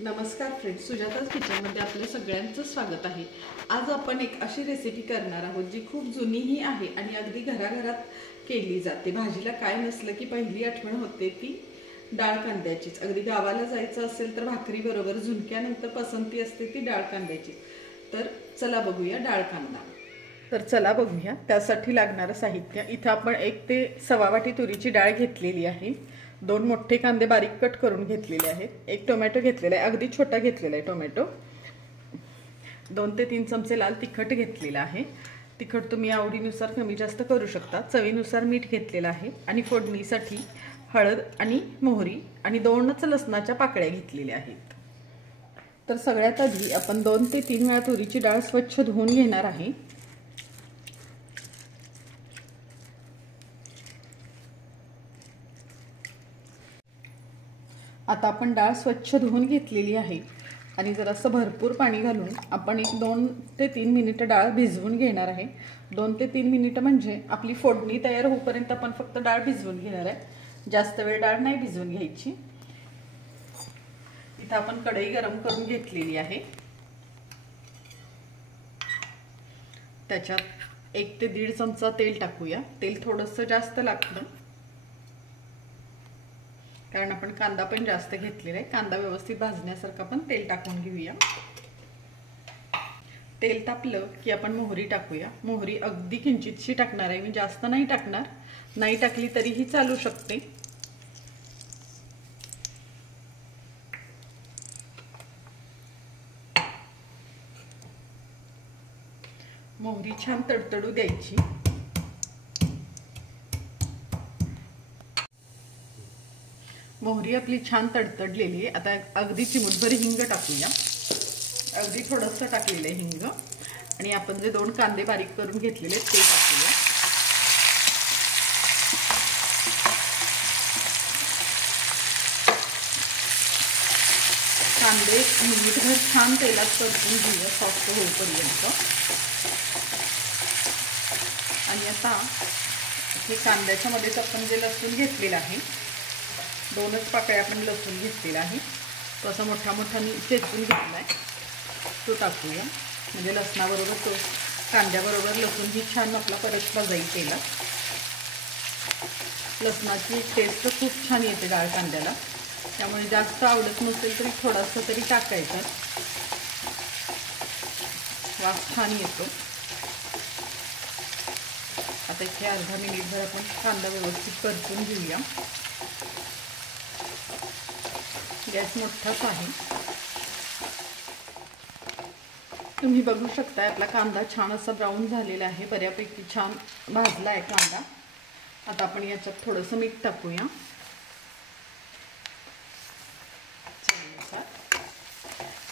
नमस्कार फ्रेंड्स, सुजाताज किचनमध्ये आपल्या सगळ्यांचं स्वागत आहे। आज आपण एक अशी रेसिपी करणार आहोत जी खूप जुनीही आहे आणि अगदी घराघरात केली जाते। भाजीला काय नसलं की पहिली आठवण होते ती डाळ कांद्याचीच। अगदी गावाला जायचं असेल तर भाकरी बरोबर झुणक्यानंतर पसंती असते ती डाळ कांद्याची। तर चला बघूया डाळ कांदा। तर चला बघूया त्यासाठी लागणारं साहित्य। इथं आपण 1 ते सव्वा वाटी तुरीची डाळ घेतलेली आहे। 2 मोठे कांदे बारीक कट करून घेतलेले आहेत। 1 टोमॅटो घेतलेला आहे, अगदी छोटा घेतलेला आहे टोमॅटो। 2 ते 3 चमचे लाल तिखट घेतलेला आहे। तिखट तुम्ही आवडीनुसार कमी जास्त करू शकता। चवीनुसार मीठ घेतलेलं आहे आणि फोडणीसाठी हळद आणि मोहरी आणि 2 लसणाच्या पाकळ्या घेतलेल्या आहेत। तर सगळ्यात आधी आपण 2 ते 3 वेळा तुरीची डाळ स्वच्छ धुवून घेणार आहे। आता आपण डाळ स्वच्छ धुवून घेतलेली आहे आणि जरासं भरपूर पाणी घालून आपण 2 ते 3 मिनिटं डाळ भिजवून घेणार आहे। 2 ते 3 मिनिटं म्हणजे आपली फोडणी तयार होईपर्यंत आपण फक्त डाळ भिजवून घेणार आहे। जास्त वेळ डाळ नाही भिजवून घ्यायची। इथं आपण कढई गरम करून घेतलेली आहे। त्याच्यात 1 ते 1.5 चमचा तेल टाकूया। तेल थोडंसं जास्त लागतं कारण आपण कांदा पण जास्त घेतलेला आहे। कांदा व्यवस्थित भाजण्यासारखं आपण तेल टाकून घेऊया। तेल तापलं की आपण मोहरी टाकूया। मोहरी अगदी किंचितशी टाकणार आहे, मी जास्त नाही टाकणार। नाही टाकली तरीही चालू शकते। मोहरी छान तडतडू द्यायची। मोहरी आपली छान तडतडलेली आहे। आता अगदी चिमूटभर हिंग टाकूया। अगदी थोडंसं टाकलेलं आहे हिंग आणि आपण जे 2 कांदे बारीक करून घेतलेले ते टाकूया। कांदे मिनिटभर छान तेलात परतून घेऊया सॉफ्ट होईपर्यंत। आणि आता हे कांद्याच्या मध्येच आपण जे लसूण घेतलेलं आहे, 2च पाकळ्या आपण लसूण घेतलेला आहे, तो असा मोठा मोठाने चेचून घेतला आहे, तो टाकूया। म्हणजे लसणाबरोबर तो कांद्याबरोबर लसूण ही छान आपला परतला जाईल तेलात। लसणाची टेस्ट खूप छान येते डाळ कांद्याला, त्यामुळे जास्त आवडत नसेल तरी थोडासा तरी टाकायचा, वास छान येतो। आता इथे अर्धा मिनिटभर आपण कांदा व्यवस्थित परतून घेऊया। गॅस मोठाच आहे। तुम्ही बघू शकता आपला कांदा छान असा ब्राऊन झालेला आहे, बऱ्यापैकी छान भाजला आहे कांदा। आता आपण याच्यात थोडंसं मीठ टाकूया।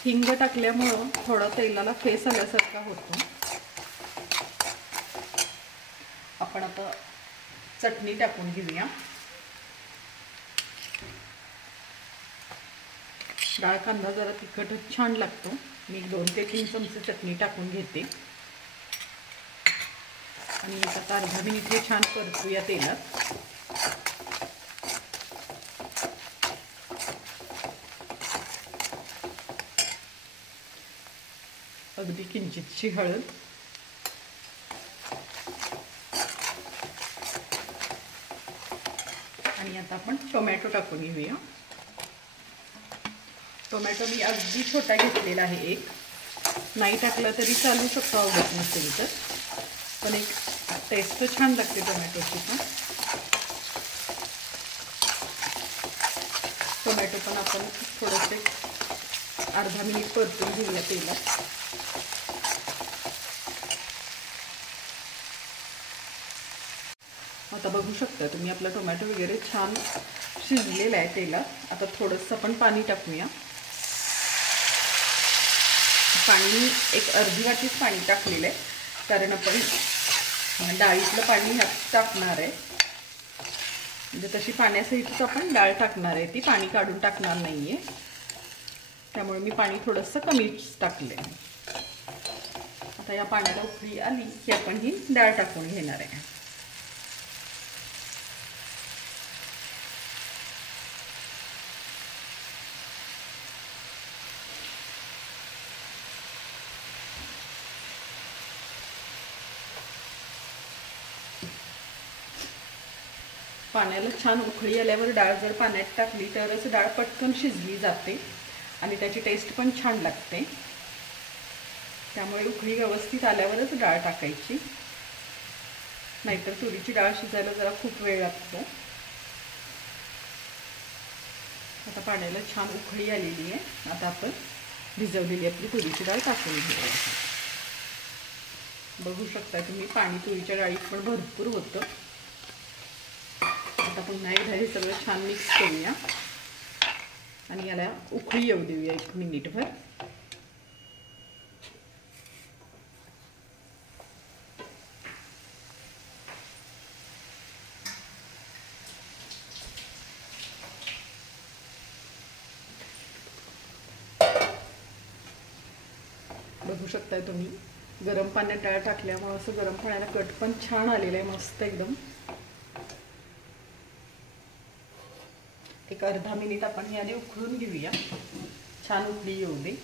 हिंग टाकल्यामुळं थोडा तेलाला फेस आल्यासारखा होतो। आपण आता चटणी टाकून घेऊया। डाळ कांदा जरा तिखट छान लागतो। मी 2 ते 3 चमचे चटणी टाकून घेते आणि आता अर्धा मिनिट हे छान परतूया तेलात। अगदी किंचितशी हळद आणि आता आपण टोमॅटो टाकून घेऊया। टोमॅटो मी अगदी छोटा घेतलेला आहे, 1। नाही टाकला तरी चालू शकतो आवडत नसेल तर, पण एक टेस्ट छान लागते टोमॅटोची पण। टोमॅटो पण आपण थोडेसे अर्धा मिनिट परतून घेऊया तेलात। आता बघू शकता तुम्ही आपला टोमॅटो वगैरे छान शिजलेला आहे तेलात। आता थोडंसं आपण पाणी टाकूया। पाणी एक अर्धी वाटीच पाणी टाकलेलं आहे, कारण आपण डाळीतलं पाणी ह्यात टाकणार आहे। म्हणजे तशी पाण्यासहितच आपण डाळ टाकणार आहे, ती पाणी काढून टाकणार नाहीये, त्यामुळे मी पाणी थोडंसं कमीच टाकले। आता या पाण्याला उकळी आली की आपण ही डाळ टाकून घेणार आहे। पाण्याला छान उकळी आल्यावर डाळ जर पाण्यात टाकली तरच डाळ पटकन शिजली जाते आणि त्याची टेस्ट पण छान लागते. त्यामुळे उकळी व्यवस्थित आल्यावरच डाळ टाकायची, नाहीतर तुरीची डाळ शिजायला जरा खूप वेळ लागतो. आता पाण्याला छान उकळी आलेली आहे. आता आपण भिजवलेली आपली तुरीची डाळ टाकून घेऊया. बघू शकता तुम्ही पाणी तुरीच्या डाळीत पण भरपूर होतं. आता पुन्हा एकदा हे सगळं छान मिक्स करूया आणि याला उकळी येऊ देऊया 1 मिनिटभर. बघू शकताय तुम्ही गरम पाण्यात डाळ टाकल्यामुळे असं गरम पाण्याला कट पण छान आलेला आहे, मस्त एकदम. एक अर्धा मिनिट आपण हे आधी उकळून घेऊया, छान उकळी येऊ दे.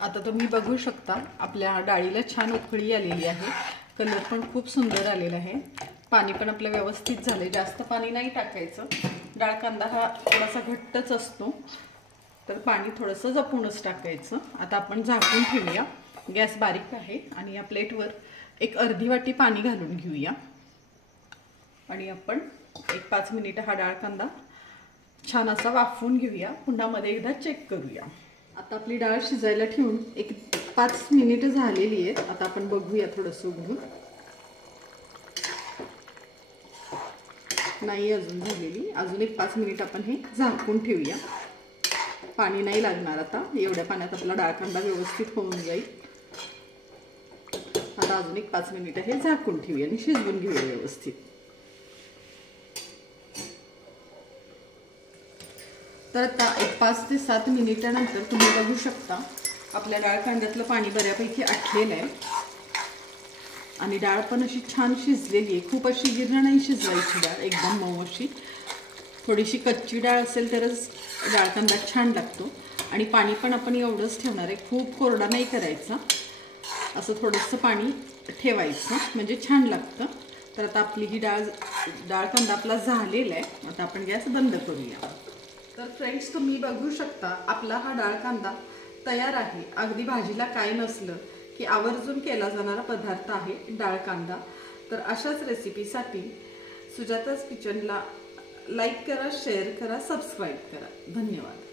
आता तुम्ही बघू शकता आपल्या डाळीला छान उकळी आलेली आहे. कलर पण खूप सुंदर आलेला आहे. पाणी पण आपलं व्यवस्थित झालंय. जास्त पाणी नाही टाकायचं. डाळ कांदा हा थोडासा घट्टच असतो, तर पाणी थोडंसं जपूनच टाकायचं. आता आपण झाकून ठेवूया. गॅस बारीक आहे आणि या प्लेटवर एक अर्धी वाटी पाणी घालून घेऊया आणि आपण 1-5 मिनिटं हा डाळ कांदा छान असा वाफवून घेऊया. पुन्हा मध्ये एकदा चेक करूया. आता आपली डाळ शिजायला ठेवून 1-5 मिनिटं झालेली आहेत. आता आपण बघूया थोडंसं उघडून. नाही अजून झालेली. अजून 1-5 मिनिट आपण हे झाकून ठेवूया. पाणी नाही लागणार. आता एवढ्या पाण्यात आपला डाळ कांदा व्यवस्थित होऊन जाईल. आता अजून 1-5 मिनिटं हे झाकून ठेवूया आणि शिजवून घेऊया व्यवस्थित. तर आता 5 ते 7 मिनिटानंतर तुम्ही बघू शकता आपल्या डाळ कांद्यातलं पाणी बऱ्यापैकी आटलेलं आहे आणि डाळ पण अशी छान शिजलेली आहे. खूप अशी गिर्ण नाही शिजवायची डाळ, एकदम मऊ अशी. थोडीशी कच्ची डाळ असेल तरच डाळ कांदा छान लागतो. आणि पाणी पण आपण एवढंच ठेवणार आहे, खूप कोरडा नाही करायचा. असं थोडंसं पाणी ठेवायचं म्हणजे छान लागतं. तर आता आपली ही डाळ कांदा आपला झालेला आहे. आता आपण गॅस बंद करूया. तर फ्रेंड्स तुम्ही बघू शकता आपला हा डाळ कांदा तयार आहे. अगदी भाजीला काय नसलं की आवर्जून केला जाणारा पदार्थ आहे डाळ कांदा. तर अशाच रेसिपीसाठी सुजाताज किचनला लाईक करा, शेअर करा, सबस्क्राईब करा. धन्यवाद.